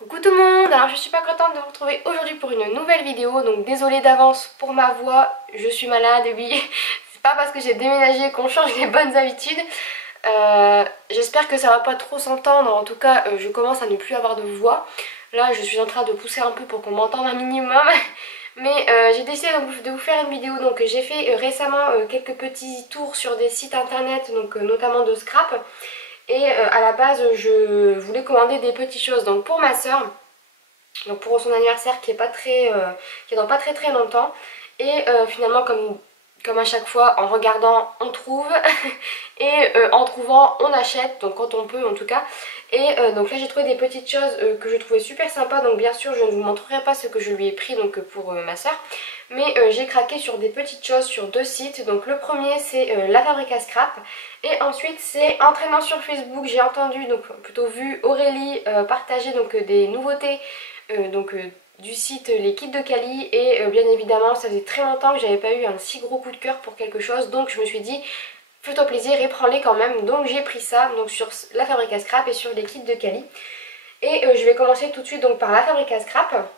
Coucou tout le monde, alors je suis pas contente de vous retrouver aujourd'hui pour une nouvelle vidéo, donc désolée d'avance pour ma voix, je suis malade, oui, c'est pas parce que j'ai déménagé qu'on change les bonnes habitudes. J'espère que ça va pas trop s'entendre, en tout cas je commence à ne plus avoir de voix. Là je suis en train de pousser un peu pour qu'on m'entende un minimum. Mais j'ai décidé donc de vous faire une vidéo. Donc j'ai fait récemment quelques petits tours sur des sites internet, donc notamment de scrap. Et à la base je voulais commander des petites choses donc pour ma soeur, donc pour son anniversaire qui est qui est dans pas très longtemps. Et finalement comme à chaque fois, en regardant on trouve et en trouvant on achète, donc quand on peut en tout cas. Et donc là j'ai trouvé des petites choses que je trouvais super sympa. Donc bien sûr je ne vous montrerai pas ce que je lui ai pris donc pour ma soeur, mais j'ai craqué sur des petites choses sur deux sites. Donc le premier c'est La Fabrique à Scrap, et ensuite c'est en traînant sur Facebook j'ai entendu, donc plutôt vu Aurélie partager donc des nouveautés du site Les Kits de Cali. Et bien évidemment ça faisait très longtemps que j'avais pas eu un si gros coup de cœur pour quelque chose, donc je me suis dit fais-toi plaisir et prends-les quand même. Donc j'ai pris ça donc sur La Fabrique à Scrap et sur Les Kits de Cali. Et je vais commencer tout de suite donc par La Fabrique à Scrap.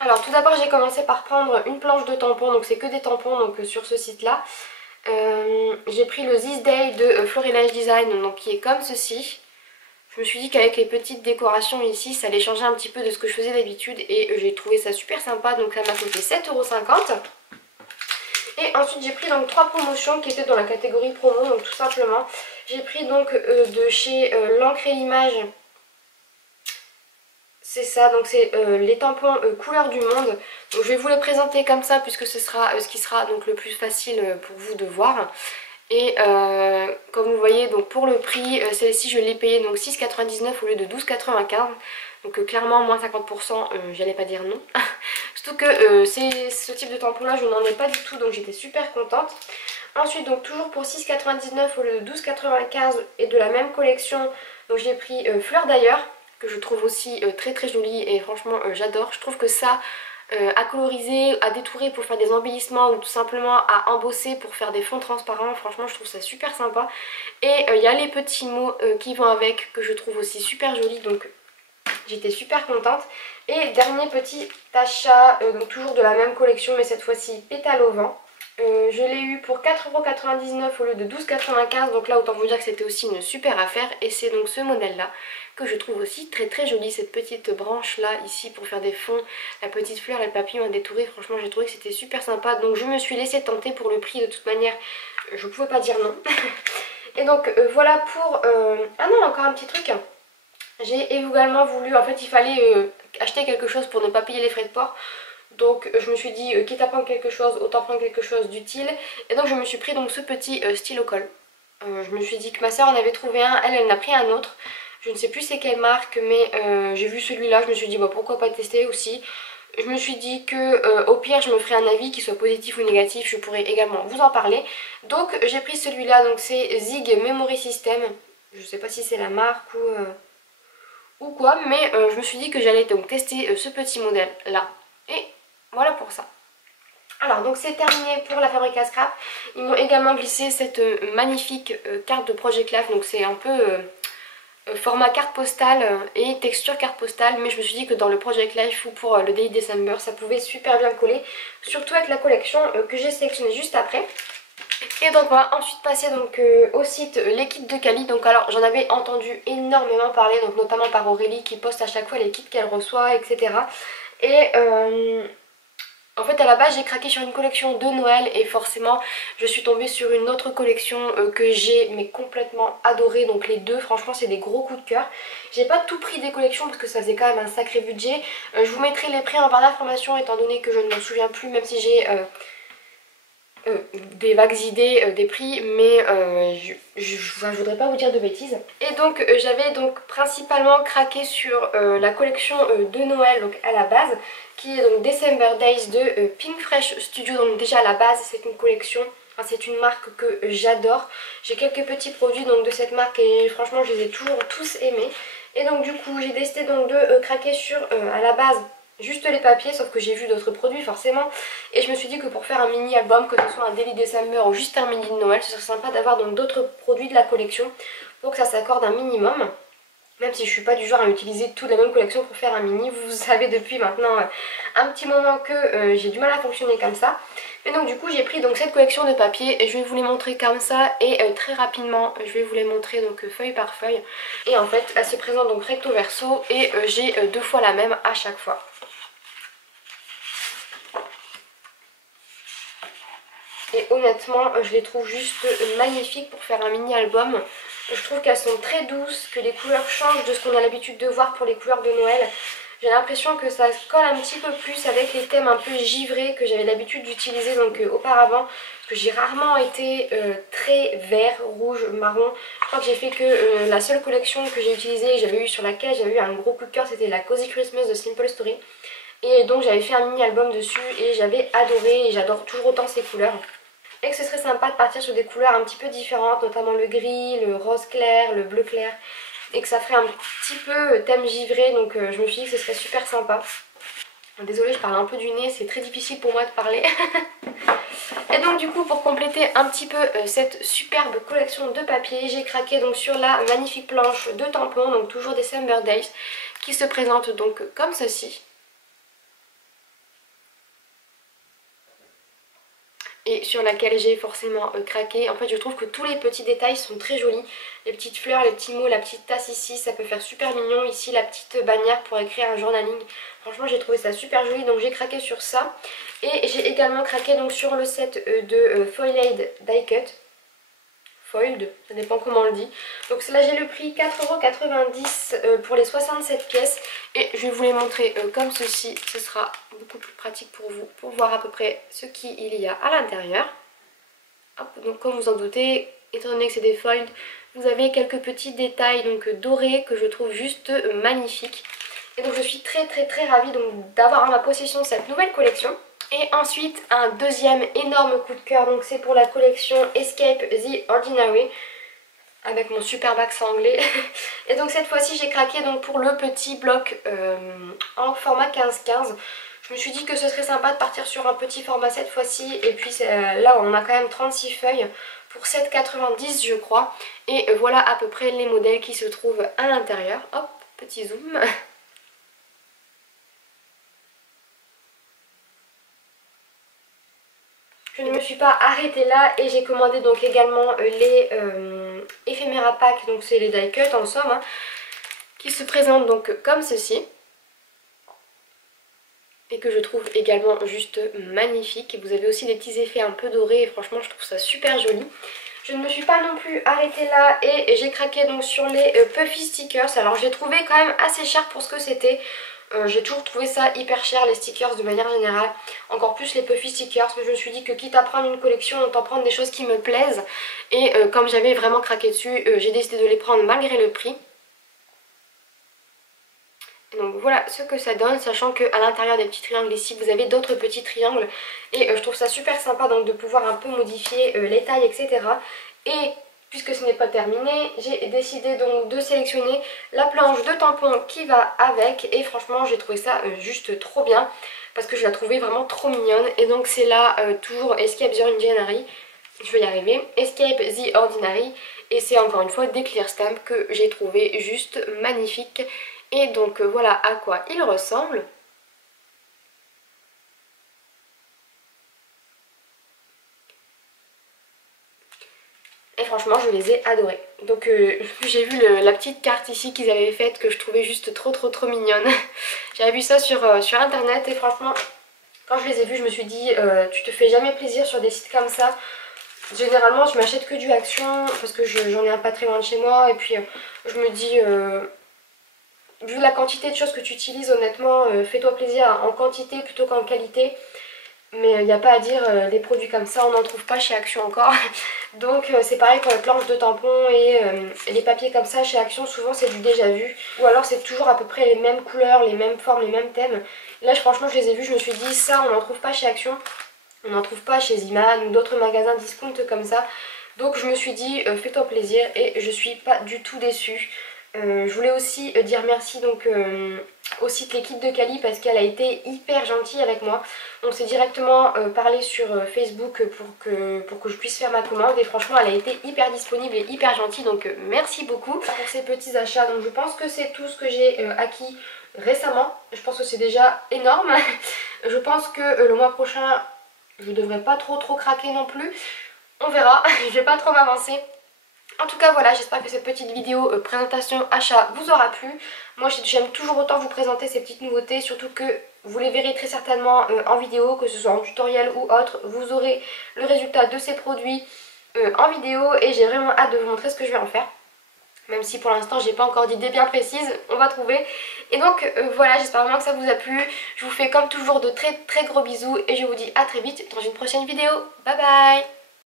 Alors tout d'abord j'ai commencé par prendre une planche de tampons, donc c'est que des tampons donc sur ce site là. J'ai pris le This Day de Florilège Design, donc qui est comme ceci. Je me suis dit qu'avec les petites décorations ici ça allait changer un petit peu de ce que je faisais d'habitude, et j'ai trouvé ça super sympa, donc ça m'a coûté 7,50 €. Et ensuite j'ai pris donc 3 promotions qui étaient dans la catégorie promo, donc tout simplement j'ai pris donc de chez l'encre et l'image. C'est ça, donc c'est les tampons couleur du monde. Donc je vais vous les présenter comme ça puisque ce sera ce qui sera donc le plus facile pour vous de voir. Et comme vous voyez, donc pour le prix, celle-ci je l'ai payée donc 6,99 € au lieu de 12,95 €. Donc clairement moins 50%, j'allais pas dire non. Surtout que c'est ce type de tampon là je n'en ai pas du tout, donc j'étais super contente. Ensuite donc toujours pour 6,99 € au lieu de 12,95 € et de la même collection, donc j'ai pris Fleur d'ailleurs, que je trouve aussi très jolie, et franchement j'adore. Je trouve que ça à coloriser, à détourer pour faire des embellissements, ou tout simplement à embosser pour faire des fonds transparents, franchement je trouve ça super sympa. Et il y a les petits mots qui vont avec que je trouve aussi super jolis, donc j'étais super contente. Et dernier petit achat, donc toujours de la même collection mais cette fois-ci Pétale au vent. Je l'ai eu pour 4,99 € au lieu de 12,95 €, donc là autant vous dire que c'était aussi une super affaire. Et c'est donc ce modèle là que je trouve aussi très joli, cette petite branche là ici pour faire des fonds, la petite fleur et le papillon à détourer. Franchement j'ai trouvé que c'était super sympa, donc je me suis laissée tenter pour le prix. De toute manière je pouvais pas dire non. Et donc voilà pour... Ah non, encore un petit truc. J'ai également voulu, en fait il fallait acheter quelque chose pour ne pas payer les frais de port. Donc je me suis dit quitte à prendre quelque chose, autant prendre quelque chose d'utile. Et donc je me suis pris donc ce petit stylo colle. Je me suis dit que ma soeur en avait trouvé un, elle en a pris un autre. Je ne sais plus c'est quelle marque, mais j'ai vu celui-là, je me suis dit bah, pourquoi pas tester aussi. Je me suis dit que au pire je me ferai un avis, qu'il soit positif ou négatif, je pourrais également vous en parler. Donc j'ai pris celui-là, donc c'est Zig Memory System. Je ne sais pas si c'est la marque ou quoi, mais je me suis dit que j'allais donc tester ce petit modèle là. Et voilà pour ça. Alors donc c'est terminé pour La Fabrique à Scrap. Ils m'ont également glissé cette magnifique carte de Project Life. Donc c'est un peu format carte postale et texture carte postale. Mais je me suis dit que dans le Project Life ou pour le Daily December ça pouvait super bien coller. Surtout avec la collection que j'ai sélectionnée juste après. Et donc on va ensuite passer donc au site Les Kits de Cali. Donc alors j'en avais entendu énormément parler, donc notamment par Aurélie qui poste à chaque fois les kits qu'elle reçoit, etc. Et en fait à la base j'ai craqué sur une collection de Noël, et forcément je suis tombée sur une autre collection que j'ai mais complètement adorée. Donc les deux franchement c'est des gros coups de cœur. J'ai pas tout pris des collections parce que ça faisait quand même un sacré budget. Je vous mettrai les prix en barre d'informations étant donné que je ne m'en souviens plus, même si j'ai des vagues idées des prix, mais je voudrais pas vous dire de bêtises. Et donc j'avais donc principalement craqué sur la collection de Noël donc à la base, qui est donc December Days de Pink Fresh Studio. Donc déjà à la base c'est une collection, enfin, c'est une marque que j'adore. J'ai quelques petits produits donc de cette marque et franchement je les ai toujours tous aimés. Et donc du coup j'ai décidé donc de craquer sur à la base juste les papiers, sauf que j'ai vu d'autres produits forcément. Et je me suis dit que pour faire un mini album, que ce soit un Daily December ou juste un mini de Noël, ce serait sympa d'avoir donc d'autres produits de la collection pour que ça s'accorde un minimum. Même si je suis pas du genre à utiliser toute la même collection pour faire un mini, vous savez depuis maintenant un petit moment que j'ai du mal à fonctionner comme ça. Mais donc du coup j'ai pris donc cette collection de papier et je vais vous les montrer comme ça et très rapidement je vais vous les montrer donc feuille par feuille. Et en fait elle se présente donc recto verso et j'ai deux fois la même à chaque fois. Et honnêtement je les trouve juste magnifiques pour faire un mini album. Je trouve qu'elles sont très douces, que les couleurs changent de ce qu'on a l'habitude de voir pour les couleurs de Noël. J'ai l'impression que ça se colle un petit peu plus avec les thèmes un peu givrés que j'avais l'habitude d'utiliser donc auparavant. Parce que j'ai rarement été très vert, rouge, marron. Je crois que j'ai fait que la seule collection que j'ai utilisée et j'avais eu sur laquelle j'avais eu un gros coup de cœur, c'était la Cozy Christmas de Simple Story. Et donc j'avais fait un mini album dessus et j'avais adoré et j'adore toujours autant ces couleurs. Et que ce serait sympa de partir sur des couleurs un petit peu différentes, notamment le gris, le rose clair, le bleu clair, et que ça ferait un petit peu thème givré, donc je me suis dit que ce serait super sympa. Désolée, je parle un peu du nez, c'est très difficile pour moi de parler. Et donc du coup, pour compléter un petit peu cette superbe collection de papier, j'ai craqué donc sur la magnifique planche de tampons, donc toujours des Summer Days, qui se présente donc comme ceci. Et sur laquelle j'ai forcément craqué. En fait je trouve que tous les petits détails sont très jolis. Les petites fleurs, les petits mots, la petite tasse ici, ça peut faire super mignon. Ici la petite bannière pour écrire un journaling. Franchement j'ai trouvé ça super joli, donc j'ai craqué sur ça. Et j'ai également craqué donc sur le set de Foiled Die Cut. Foiled, ça dépend comment on le dit. Donc là j'ai le prix 4,90 € pour les 67 pièces. Et je vais vous les montrer comme ceci, ce sera beaucoup plus pratique pour vous pour voir à peu près ce qu'il y a à l'intérieur. Donc comme vous en doutez, étant donné que c'est des foiled, vous avez quelques petits détails donc dorés que je trouve juste magnifiques. Et donc je suis très ravie d'avoir en ma possession cette nouvelle collection. Et ensuite un deuxième énorme coup de cœur, donc c'est pour la collection Escape the Ordinary, avec mon superbe accent anglais. Et donc cette fois-ci j'ai craqué donc pour le petit bloc en format 15-15. Je me suis dit que ce serait sympa de partir sur un petit format cette fois-ci. Et puis là on a quand même 36 feuilles pour 7,90 € je crois. Et voilà à peu près les modèles qui se trouvent à l'intérieur. Hop, petit zoom. Je ne me suis pas arrêtée là et j'ai commandé donc également les Ephemera Pack, donc c'est les die cut en somme, hein, qui se présentent donc comme ceci. Et que je trouve également juste magnifique. Et vous avez aussi des petits effets un peu dorés et franchement je trouve ça super joli. Je ne me suis pas non plus arrêtée là et j'ai craqué donc sur les Puffy Stickers. Alors j'ai trouvé quand même assez cher pour ce que c'était. J'ai toujours trouvé ça hyper cher les stickers de manière générale. Encore plus les Puffy Stickers. Mais je me suis dit que quitte à prendre une collection, autant prendre des choses qui me plaisent. Et comme j'avais vraiment craqué dessus, j'ai décidé de les prendre malgré le prix. Donc voilà ce que ça donne, sachant qu'à l'intérieur des petits triangles ici vous avez d'autres petits triangles. Et je trouve ça super sympa donc de pouvoir un peu modifier les tailles, etc. Et puisque ce n'est pas terminé, j'ai décidé donc de sélectionner la planche de tampons qui va avec. Et franchement j'ai trouvé ça juste trop bien, parce que je la trouvais vraiment trop mignonne. Et donc c'est là toujours Escape the Ordinary, je vais y arriver, Escape the Ordinary. Et c'est encore une fois des clear stamps que j'ai trouvé juste magnifiques. Et donc voilà à quoi il ressemble. Et franchement je les ai adorés. Donc j'ai vu la petite carte ici qu'ils avaient faite que je trouvais juste trop mignonne. J'avais vu ça sur internet et franchement quand je les ai vus je me suis dit tu te fais jamais plaisir sur des sites comme ça. Généralement je m'achète que du Action parce que j'en ai un pas très loin de chez moi. Et puis je me dis... vu la quantité de choses que tu utilises, honnêtement, fais-toi plaisir en quantité plutôt qu'en qualité. Mais il n'y a pas à dire, des produits comme ça, on n'en trouve pas chez Action encore. Donc c'est pareil pour les planches de tampons et les papiers comme ça chez Action, souvent c'est du déjà vu. Ou alors c'est toujours à peu près les mêmes couleurs, les mêmes formes, les mêmes thèmes. Là franchement je les ai vus, je me suis dit ça on n'en trouve pas chez Action. On n'en trouve pas chez Ziman ou d'autres magasins discount comme ça. Donc je me suis dit fais-toi plaisir et je suis pas du tout déçue. Je voulais aussi dire merci donc au site L'équipe de Cali parce qu'elle a été hyper gentille avec moi. On s'est directement parlé sur Facebook pour que je puisse faire ma commande et franchement elle a été hyper disponible et hyper gentille, donc merci beaucoup pour ces petits achats. Donc je pense que c'est tout ce que j'ai acquis récemment. Je pense que c'est déjà énorme. Je pense que le mois prochain je devrais pas trop craquer non plus. On verra, je vais pas trop m'avancer. En tout cas voilà, j'espère que cette petite vidéo présentation achat vous aura plu. Moi j'aime toujours autant vous présenter ces petites nouveautés, surtout que vous les verrez très certainement en vidéo, que ce soit en tutoriel ou autre. Vous aurez le résultat de ces produits en vidéo et j'ai vraiment hâte de vous montrer ce que je vais en faire. Même si pour l'instant j'ai pas encore d'idée bien précise, on va trouver. Et donc voilà, j'espère vraiment que ça vous a plu. Je vous fais comme toujours de très gros bisous et je vous dis à très vite dans une prochaine vidéo. Bye bye.